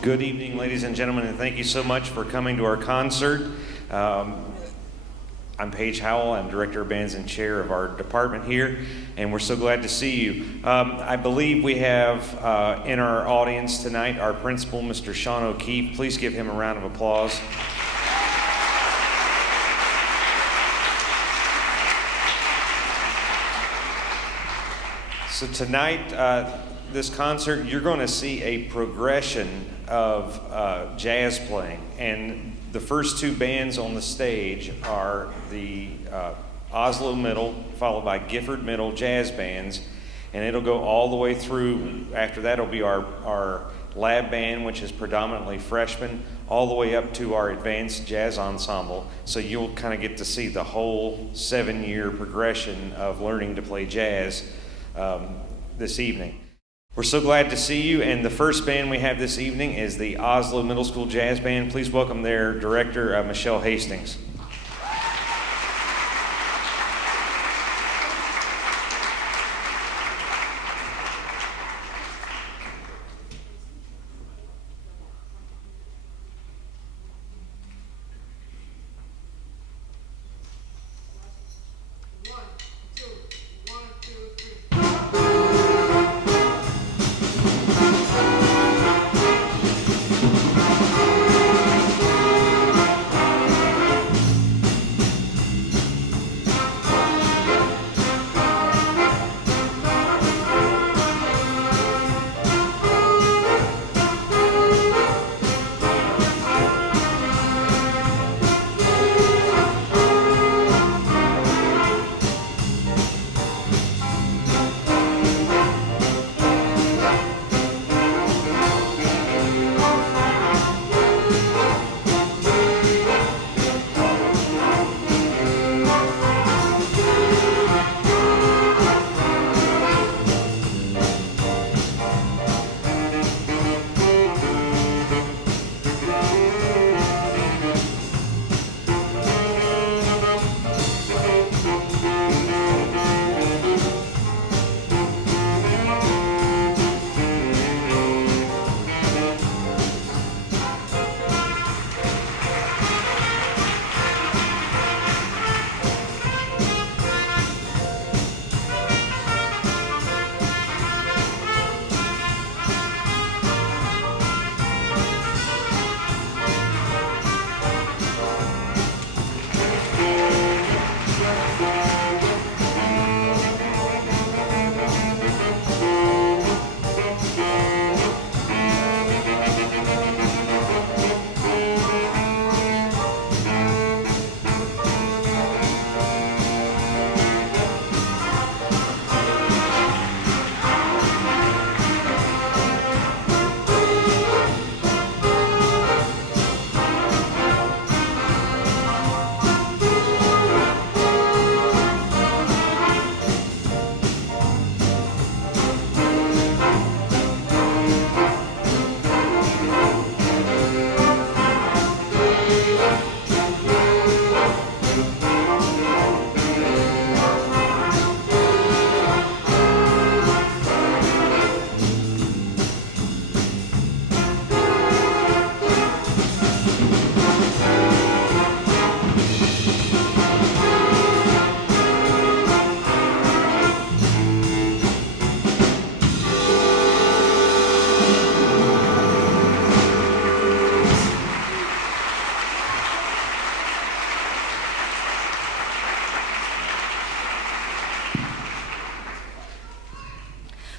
Good evening, ladies and gentlemen, and thank you so much for coming to our concert. I'm Paige Howell. I'm Director of Bands and Chair of our department here, and we're so glad to see you. I believe we have in our audience tonight our principal, Mr. Sean O'Keefe. Please give him a round of applause. So tonight, this concert, you're going to see a progression of jazz playing. And the first two bands on the stage are the Oslo Middle, followed by Gifford Middle jazz bands. And it'll go all the way through. After that, it'll be our lab band, which is predominantly freshmen, all the way up to our advanced jazz ensemble. So you'll kind of get to see the whole 7-year progression of learning to play jazz this evening. We're so glad to see you, and the first band we have this evening is the Oslo Middle School Jazz Band. Please welcome their director, Michelle Hastings.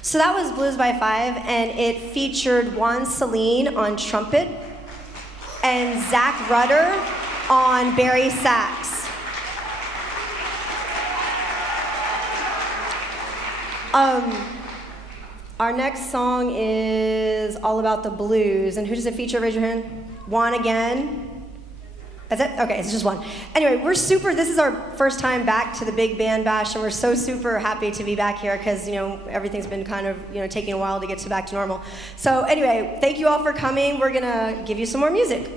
So that was Blues by Five, and it featured Juan Celine on trumpet and Zach Rudder on bari sax. Our next song is all about the blues, and who does it feature? Raise your hand. Juan again. That's it? Okay, it's just one. Anyway, this is our first time back to the Big Band Bash, and we're so super happy to be back here because, everything's been kind of, taking a while to get back to normal. So anyway, thank you all for coming. We're gonna give you some more music.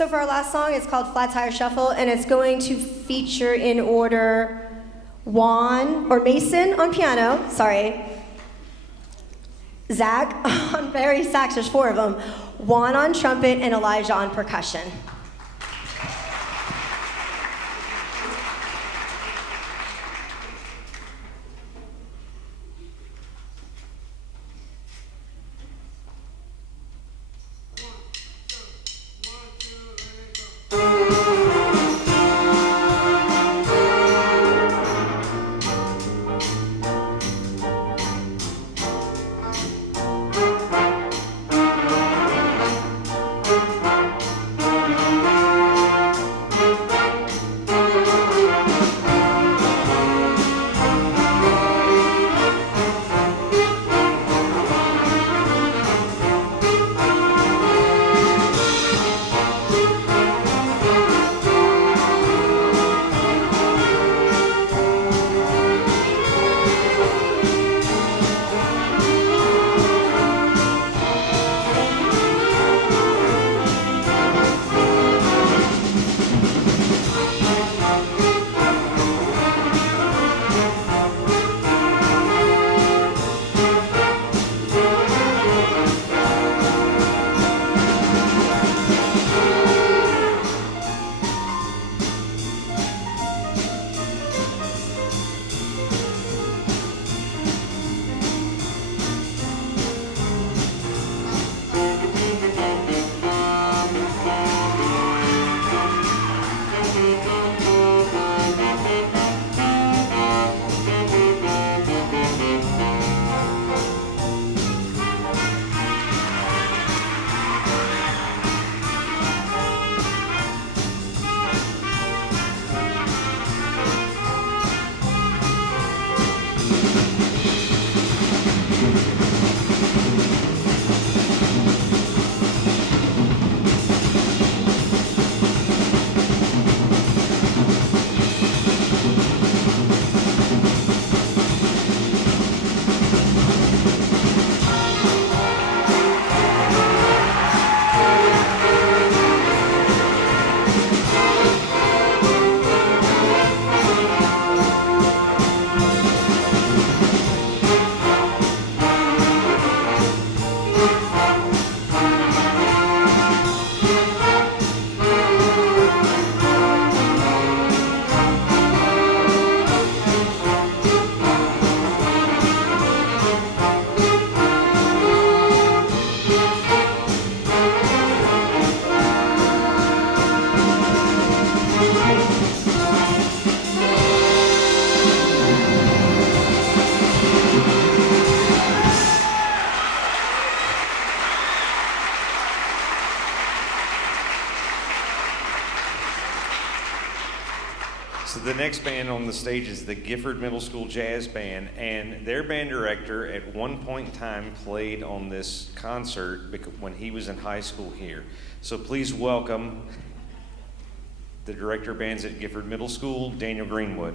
So for our last song, it's called Flat Tire Shuffle, and it's going to feature in order Mason on piano, Zach on bari sax, there's 4 of them, Juan on trumpet, and Elijah on percussion. So the next band on the stage is the Gifford Middle School Jazz Band, and their band director at one point in time played on this concert when he was in high school here. So please welcome the director of bands at Gifford Middle School, Daniel Greenwood.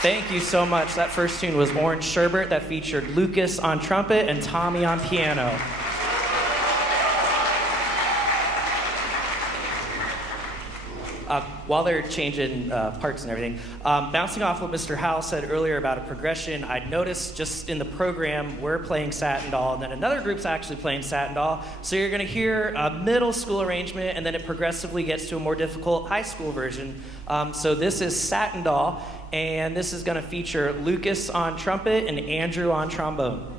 Thank you so much. That first tune was Orange Sherbet that featured Lucas on trumpet and Tommy on piano. While they're changing parts and everything, bouncing off what Mr. Howell said earlier about a progression, I noticed just in the program, we're playing Satin Doll, and then another group's actually playing Satin Doll. So you're going to hear a middle school arrangement, and then it progressively gets to a more difficult high school version. So this is Satin Doll, and this is going to feature Lucas on trumpet and Andrew on trombone.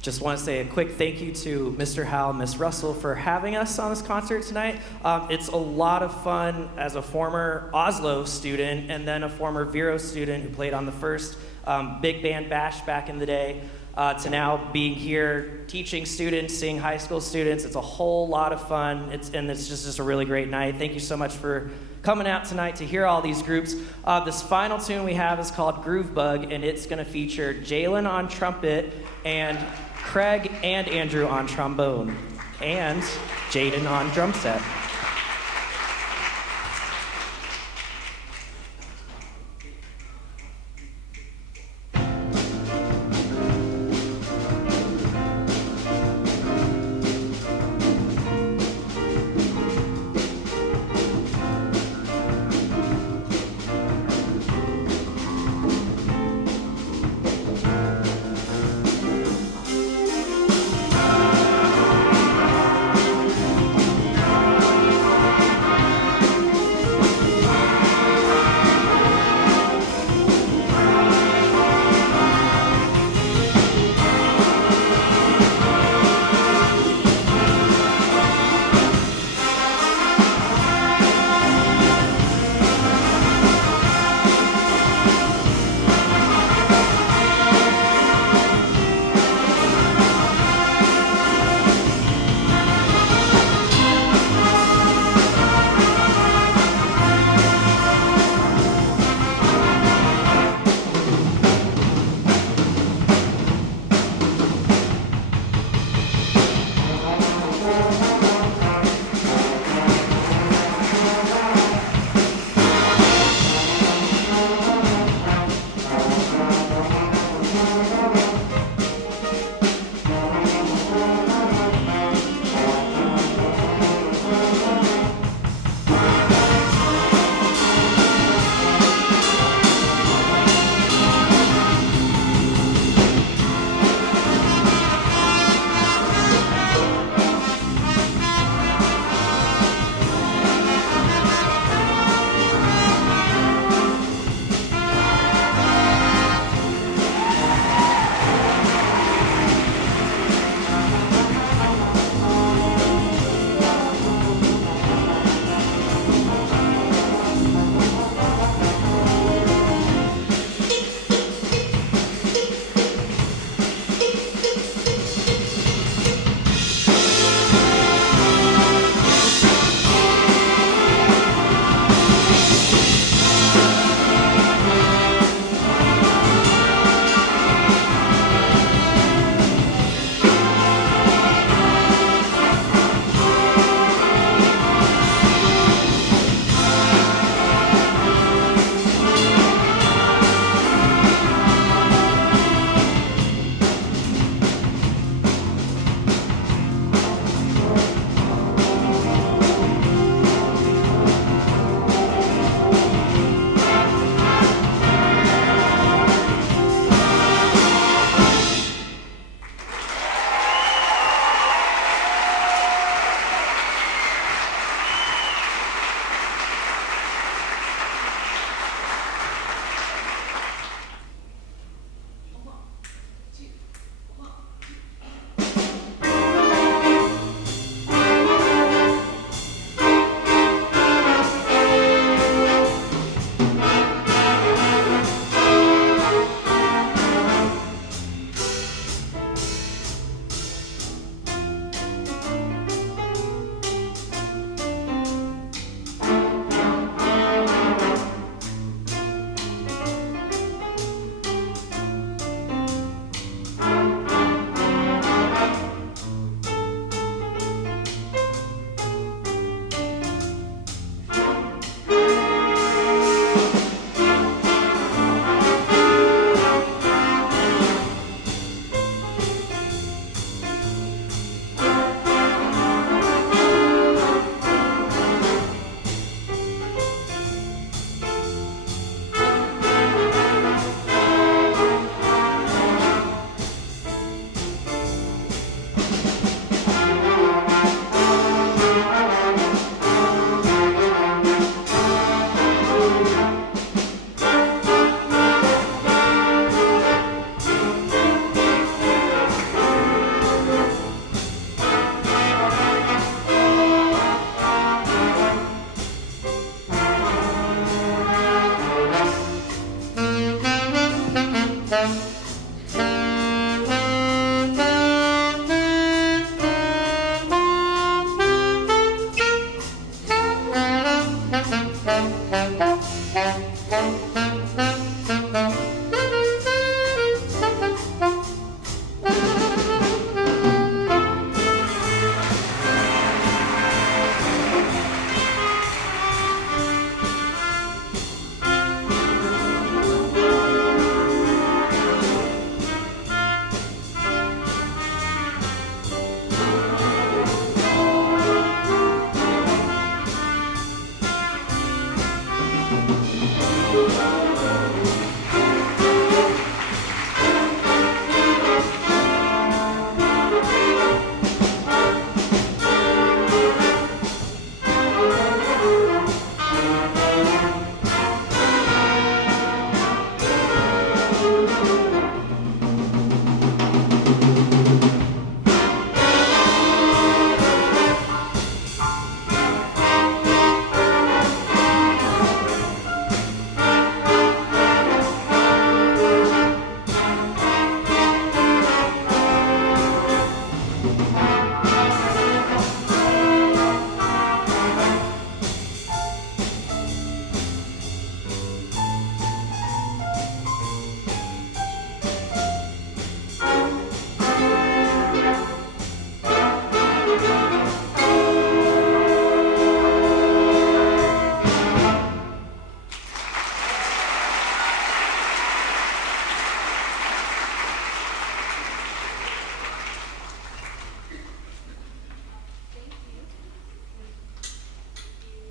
Just want to say a quick thank you to Mr. Howell and Miss Russell for having us on this concert tonight. It's a lot of fun as a former Oslo student and then a former Vero student who played on the first big band bash back in the day to now being here teaching students, seeing high school students. It's a whole lot of fun. It's just a really great night. Thank you so much for coming out tonight to hear all these groups. This final tune we have is called Groove Bug, and it's going to feature Jalen on trumpet and Craig and Andrew on trombone, and Jaden on drum set.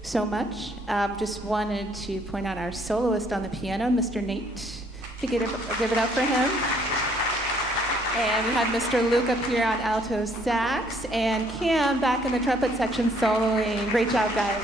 so much. Just wanted to point out our soloist on the piano, Mr. Nate, to give it up for him. And we have Mr. Luke up here on alto sax, and Cam back in the trumpet section soloing. Great job, guys.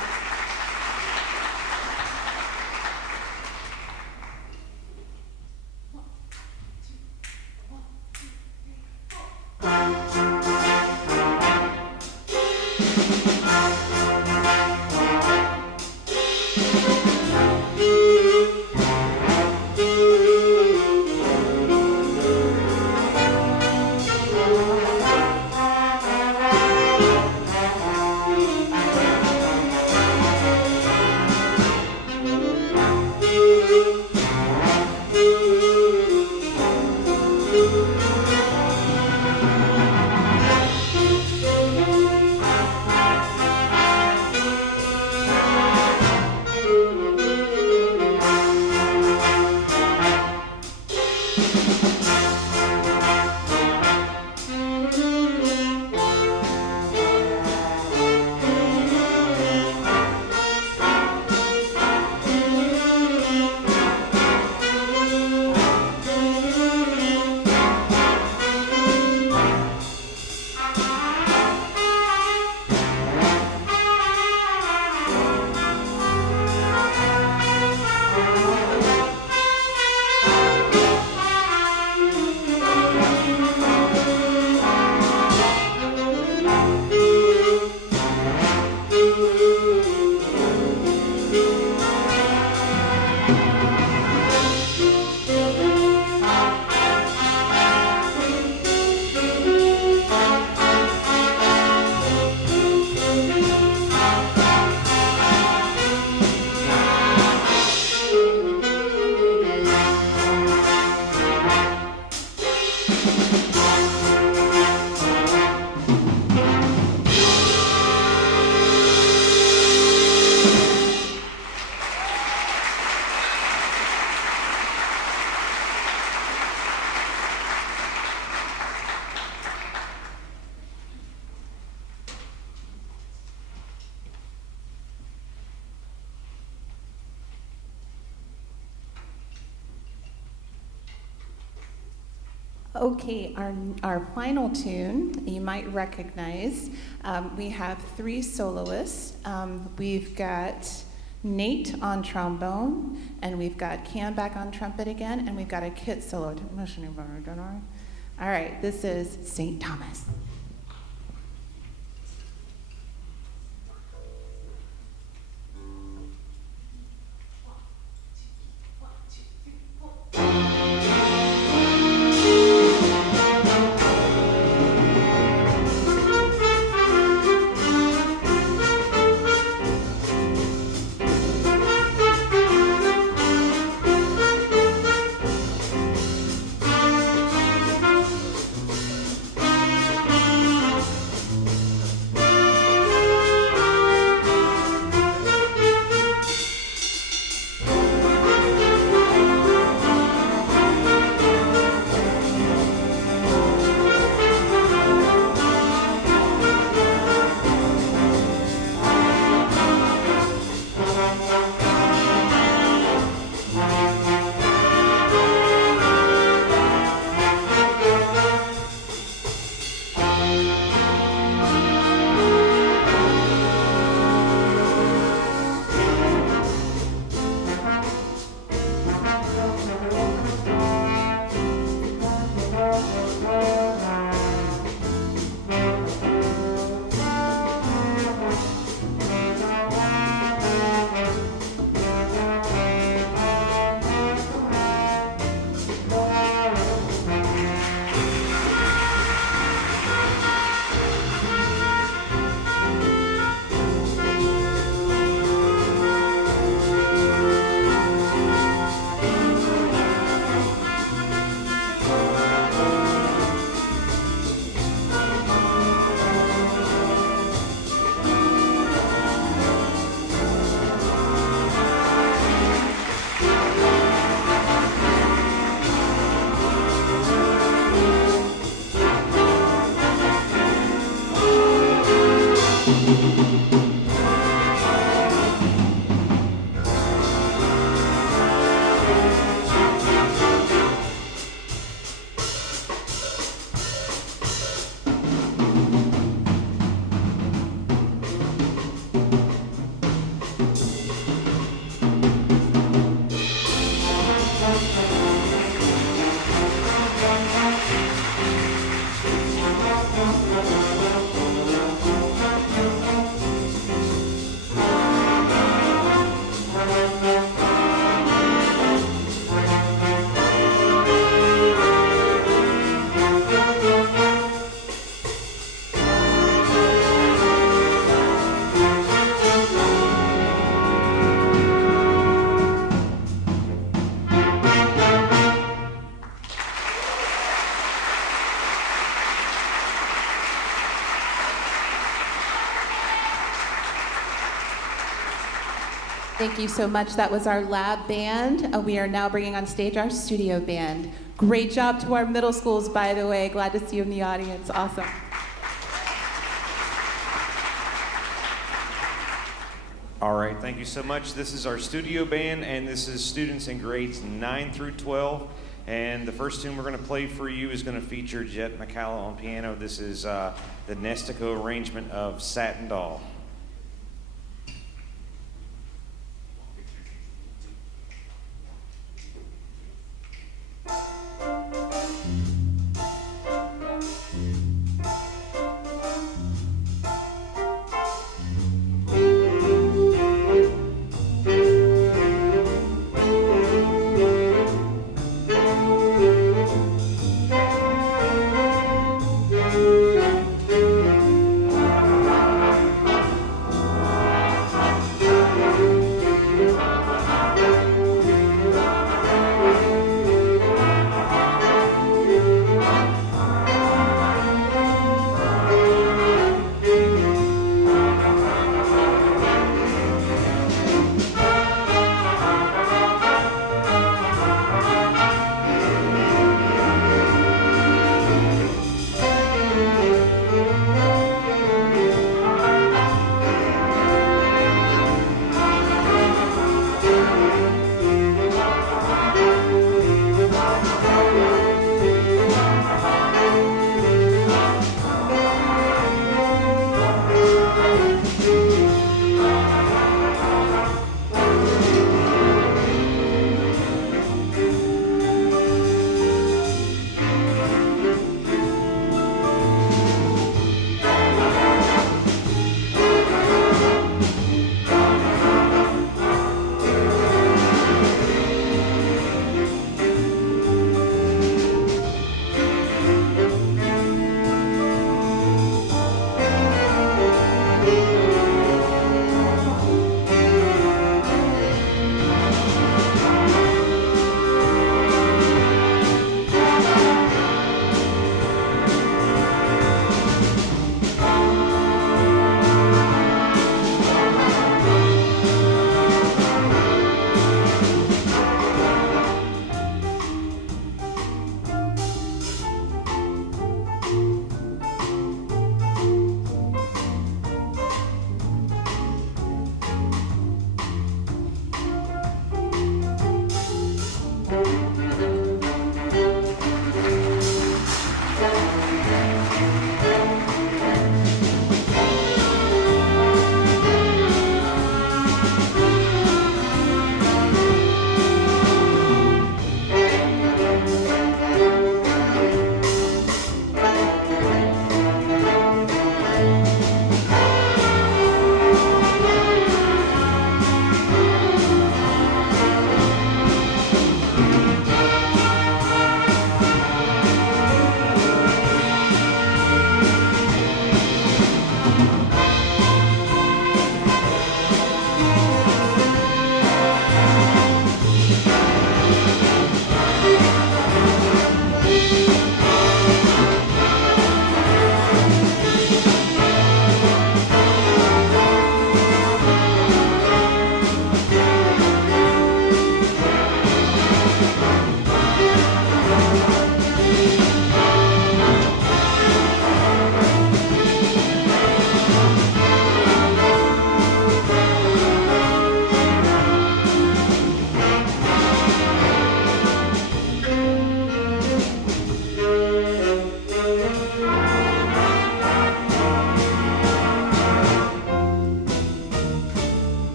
Okay, our final tune you might recognize. We have three soloists. We've got Nate on trombone, and we've got Cam back on trumpet again, and we've got a kit solo. All right, this is St. Thomas. Thank you so much. That was our lab band. We are now bringing on stage our studio band. Great job to our middle schools, by the way. Glad to see you in the audience. Awesome. All right, thank you so much. This is our studio band, and this is students in grades 9 through 12. And the first tune we're going to play for you is going to feature Jet McCalla on piano. This is the Nestico arrangement of Satin Doll.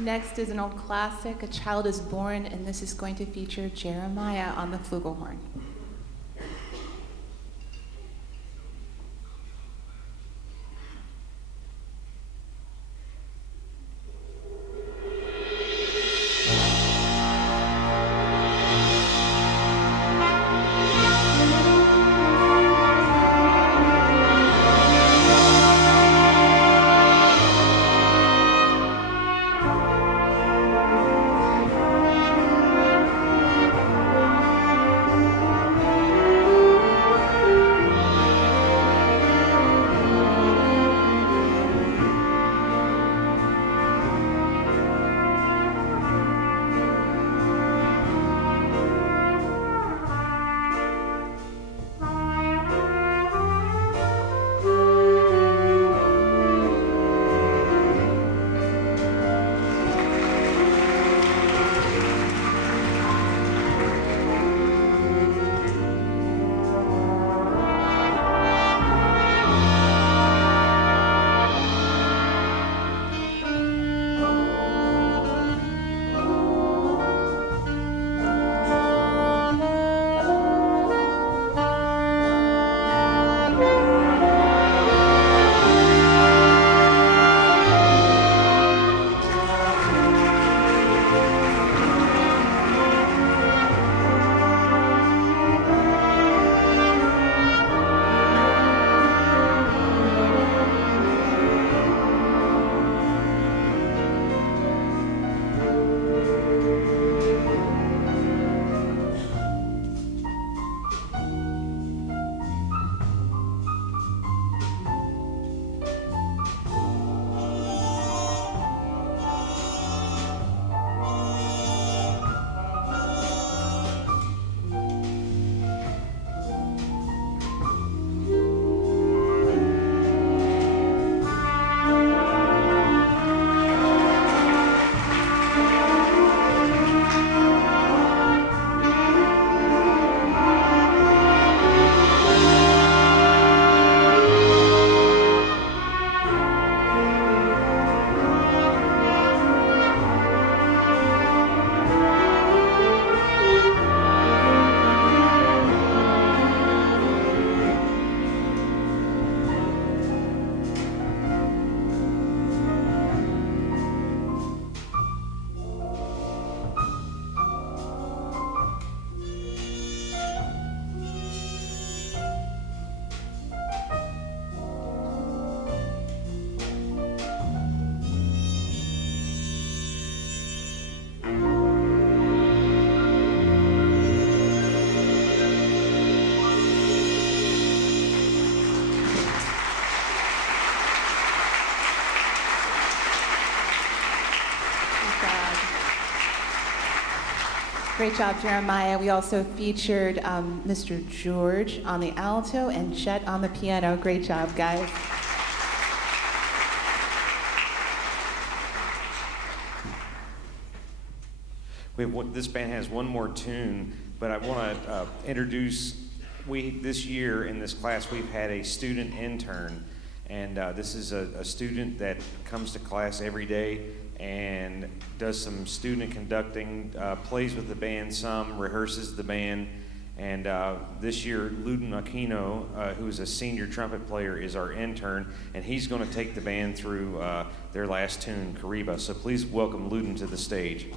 Next is an old classic, A Child is Born, and this is going to feature Jeremiah on the flugelhorn. Great job, Jeremiah. We also featured Mr. George on the alto and Chet on the piano. Great job, guys. This band has one more tune, but I want to introduce, this year in this class we've had a student intern, and this is a student that comes to class every day and does some student conducting, plays with the band some, rehearses the band, and this year Ludin Aquino, who's a senior trumpet player, is our intern, and he's going to take the band through their last tune, Kariba. So please welcome Ludin to the stage.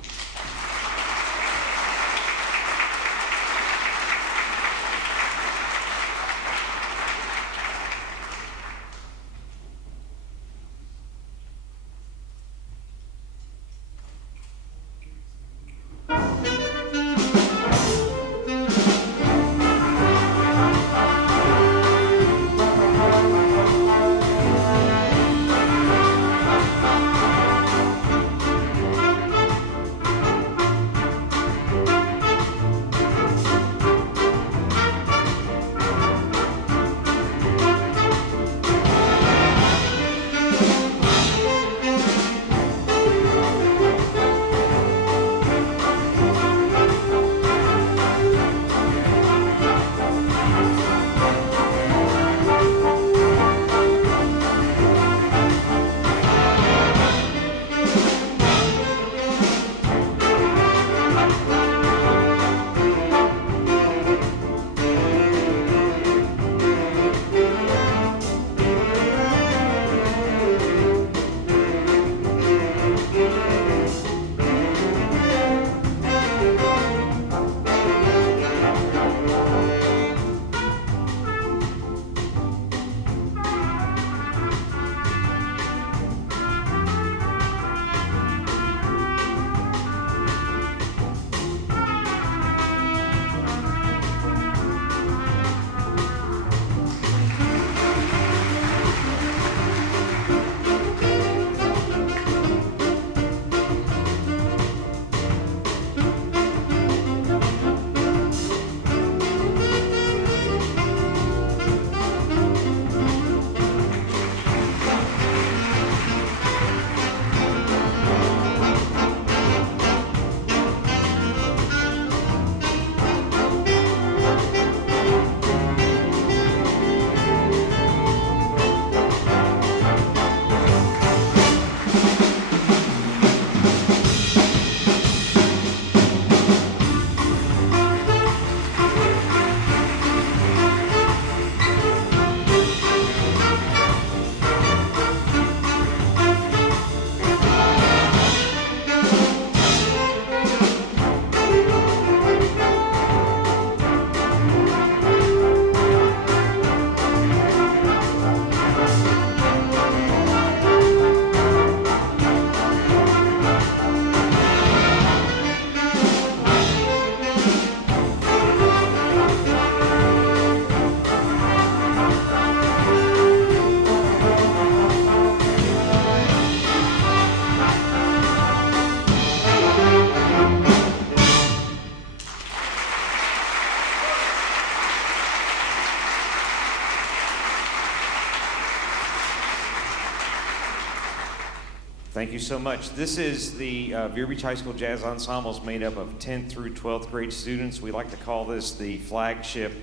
Thank you so much. This is the Vero Beach High School Jazz Ensemble, is made up of 10th through 12th grade students. We like to call this the flagship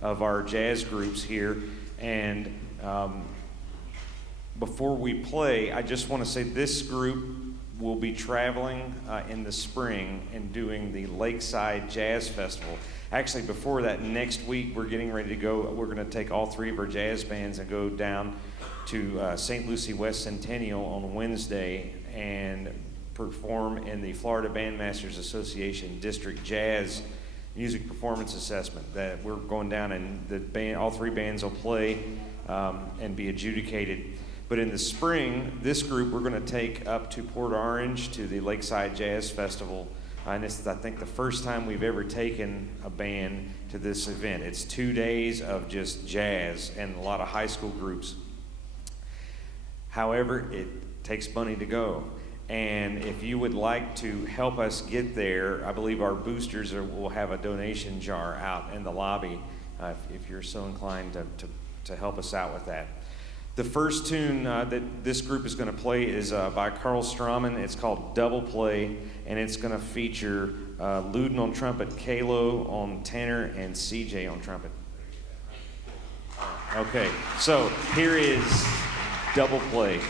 of our jazz groups here. And before we play, I just want to say this group will be traveling in the spring and doing the Lakeside Jazz Festival. Actually, before that, next week we're getting ready to go. We're going to take all three of our jazz bands and go down to St. Lucie West Centennial on Wednesday and perform in the Florida Bandmasters Association District Jazz Music Performance Assessment. That we're going down and the band, all three bands will play and be adjudicated. But in the spring, this group we're going to take up to Port Orange to the Lakeside Jazz Festival. And this is, I think, the first time we've ever taken a band to this event. It's 2 days of just jazz and a lot of high school groups. However, it takes money to go. And if you would like to help us get there, I believe our boosters will have a donation jar out in the lobby if you're so inclined to help us out with that. The first tune that this group is going to play is by Carl Straumann. It's called Double Play, and it's going to feature Luden on trumpet, Kalo on tenor, and CJ on trumpet. Okay, so here is Double Play.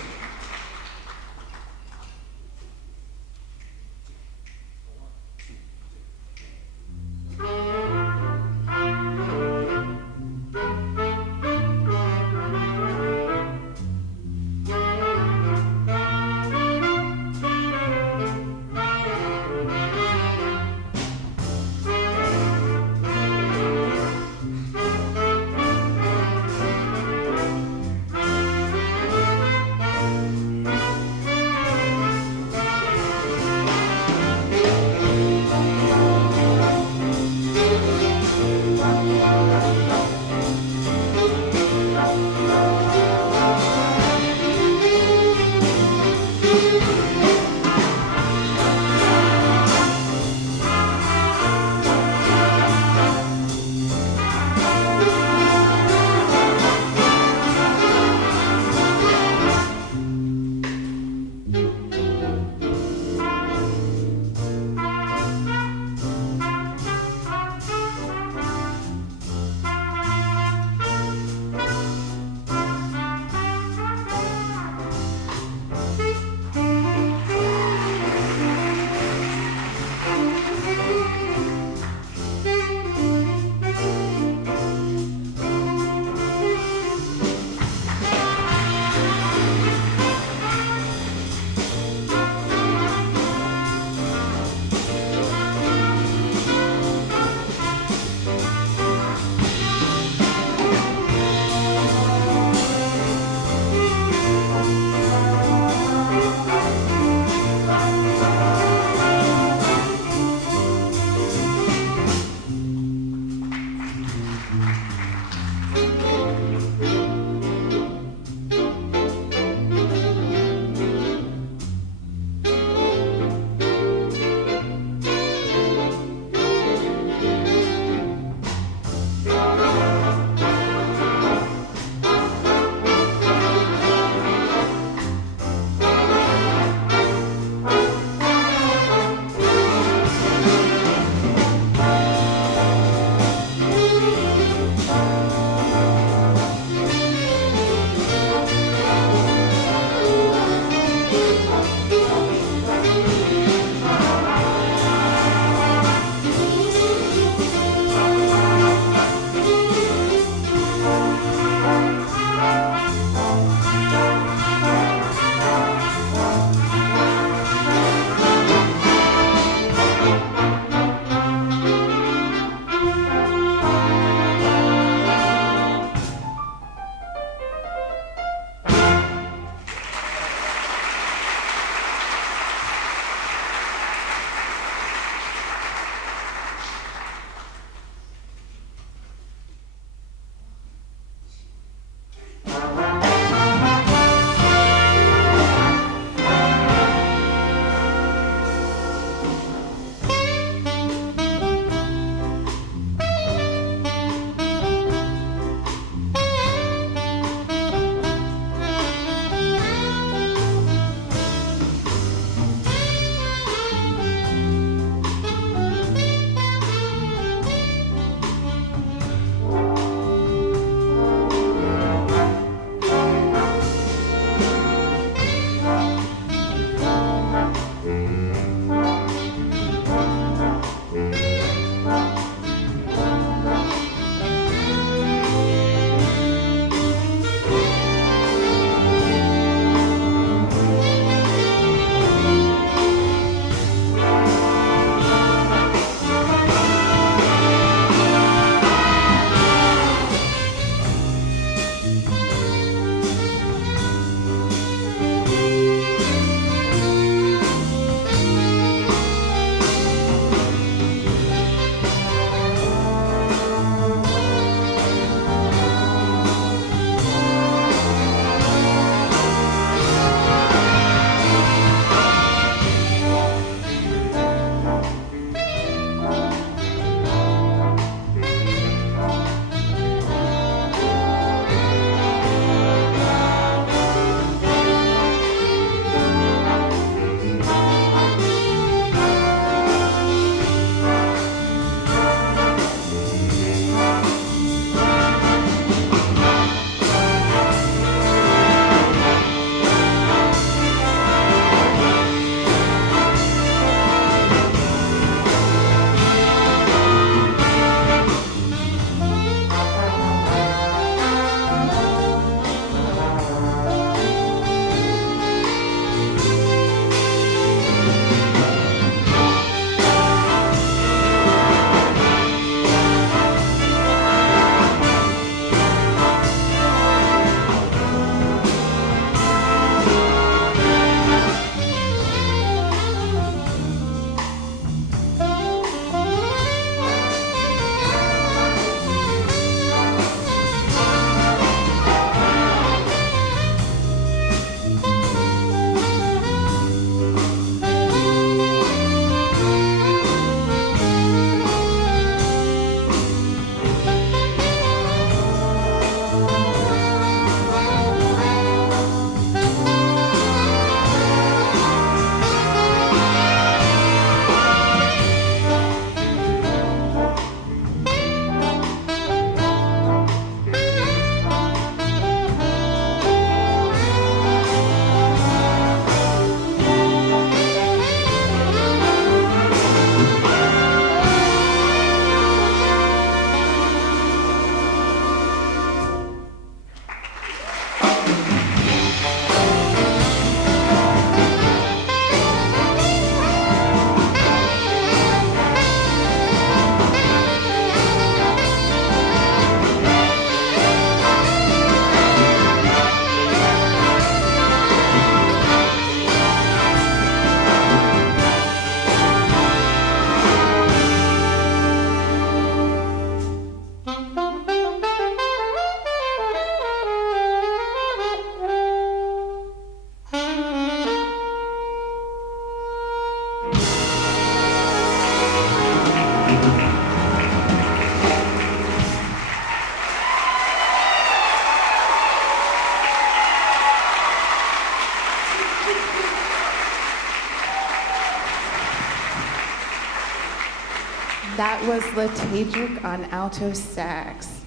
That was Latajic on alto sax.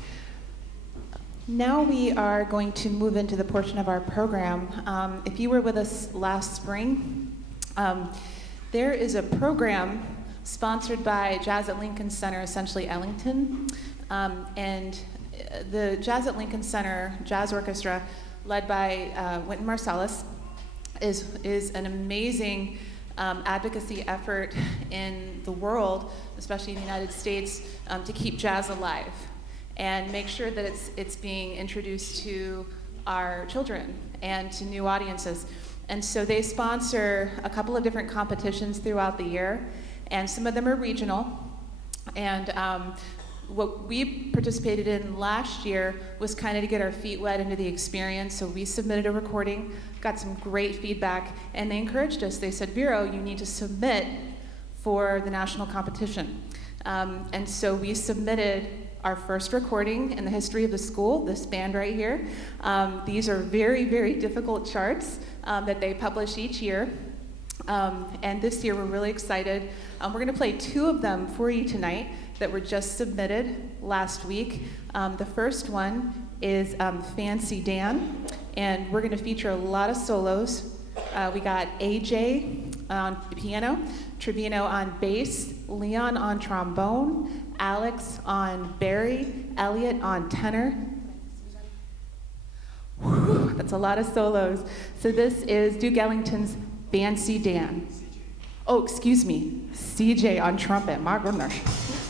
Now we are going to move into the portion of our program. If you were with us last spring, there is a program sponsored by Jazz at Lincoln Center, essentially Ellington. And the Jazz at Lincoln Center Jazz Orchestra, led by Wynton Marsalis, is an amazing advocacy effort in the world, especially in the United States, to keep jazz alive and make sure that it's being introduced to our children and to new audiences. And so they sponsor a couple of different competitions throughout the year, and some of them are regional. And what we participated in last year was kind of to get our feet wet into the experience. So we submitted a recording, got some great feedback, and they encouraged us. They said, Vero, you need to submit for the national competition. And so we submitted our first recording in the history of the school, this band right here. These are very, very difficult charts that they publish each year. And this year we're really excited. We're going to play two of them for you tonight that were just submitted last week. The first one is Fancy Dan, and we're going to feature a lot of solos. We got AJ on piano, Trevino on bass, Leon on trombone, Alex on bari, Elliot on tenor. Whew, that's a lot of solos. So this is Duke Ellington's Fancy Dan. Oh, excuse me, CJ on trumpet, my goodness.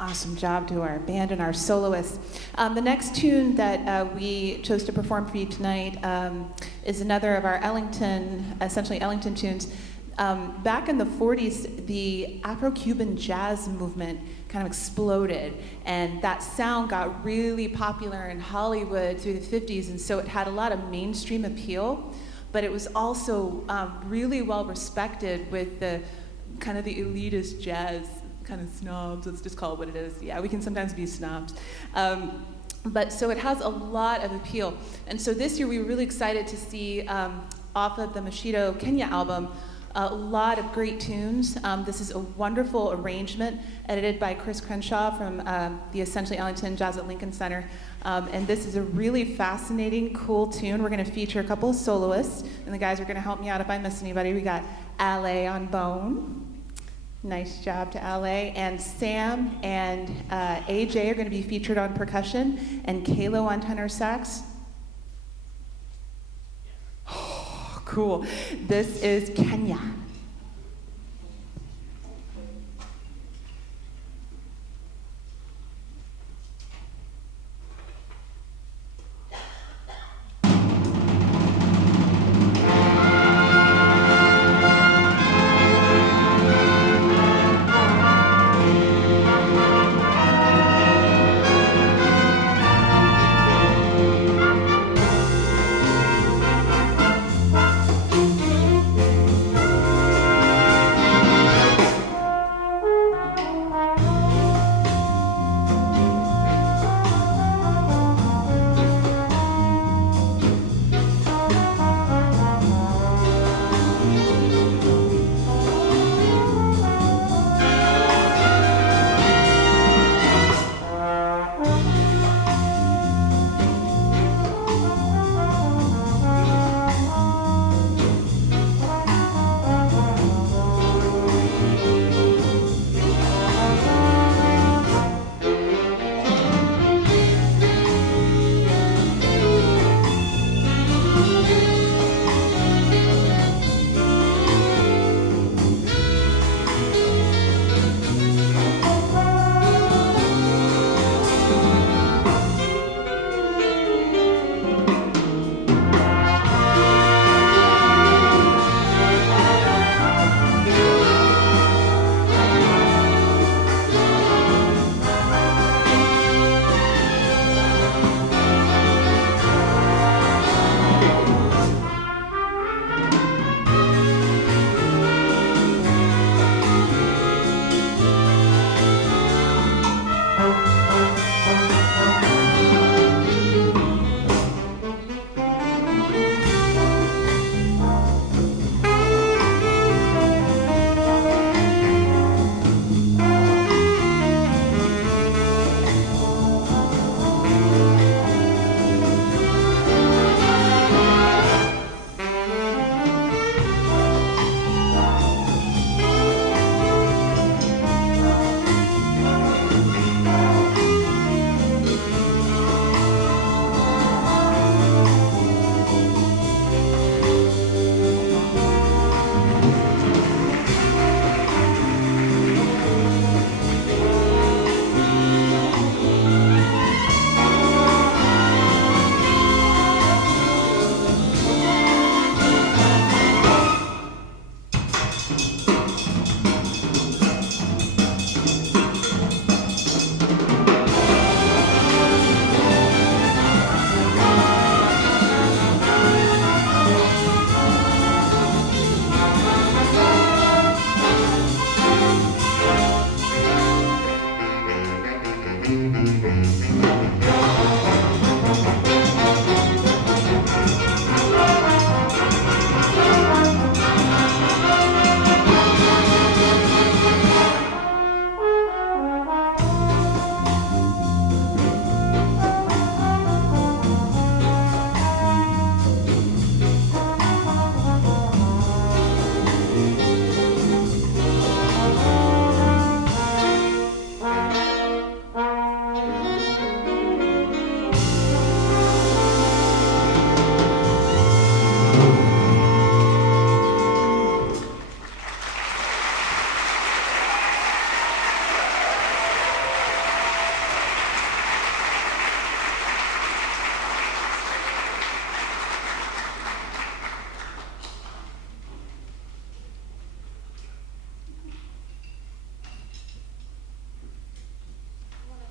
Awesome job to our band and our soloists. The next tune that we chose to perform for you tonight is another of our essentially Ellington tunes. Back in the 40s, the Afro-Cuban jazz movement kind of exploded, and that sound got really popular in Hollywood through the 50s, and so it had a lot of mainstream appeal, but it was also really well respected with the kind of the elitist jazz kind of snobs. Let's just call it what it is. Yeah, we can sometimes be snobs. But so it has a lot of appeal. And so this year we were really excited to see off of the Mosquito Kenya album a lot of great tunes. This is a wonderful arrangement edited by Chris Crenshaw from the Essentially Ellington Jazz at Lincoln Center. And this is a really fascinating, cool tune. We're going to feature a couple of soloists, and the guys are going to help me out if I miss anybody. We got Ale on bone. Nice job to Ale. And Sam and AJ are going to be featured on percussion, and Kalo on tenor sax. Oh, cool. This is Kenya.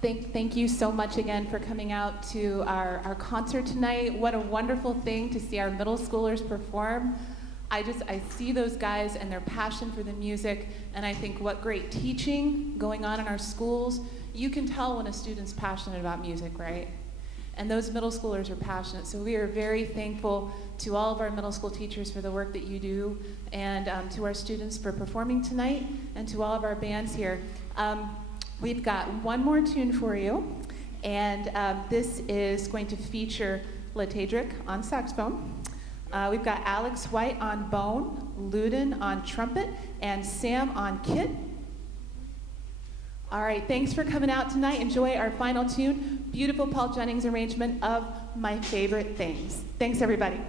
Thank you so much again for coming out to our concert tonight. What a wonderful thing to see our middle schoolers perform. I see those guys and their passion for the music, and I think what great teaching going on in our schools. You can tell when a student's passionate about music, right? And those middle schoolers are passionate, so we are very thankful to all of our middle school teachers for the work that you do, and to our students for performing tonight, and to all of our bands here. We've got one more tune for you, and this is going to feature Latadric on saxophone. We've got Alex White on bone, Luden on trumpet, and Sam on kit. All right, thanks for coming out tonight. Enjoy our final tune, beautiful Paul Jennings arrangement of My Favorite Things. Thanks, everybody.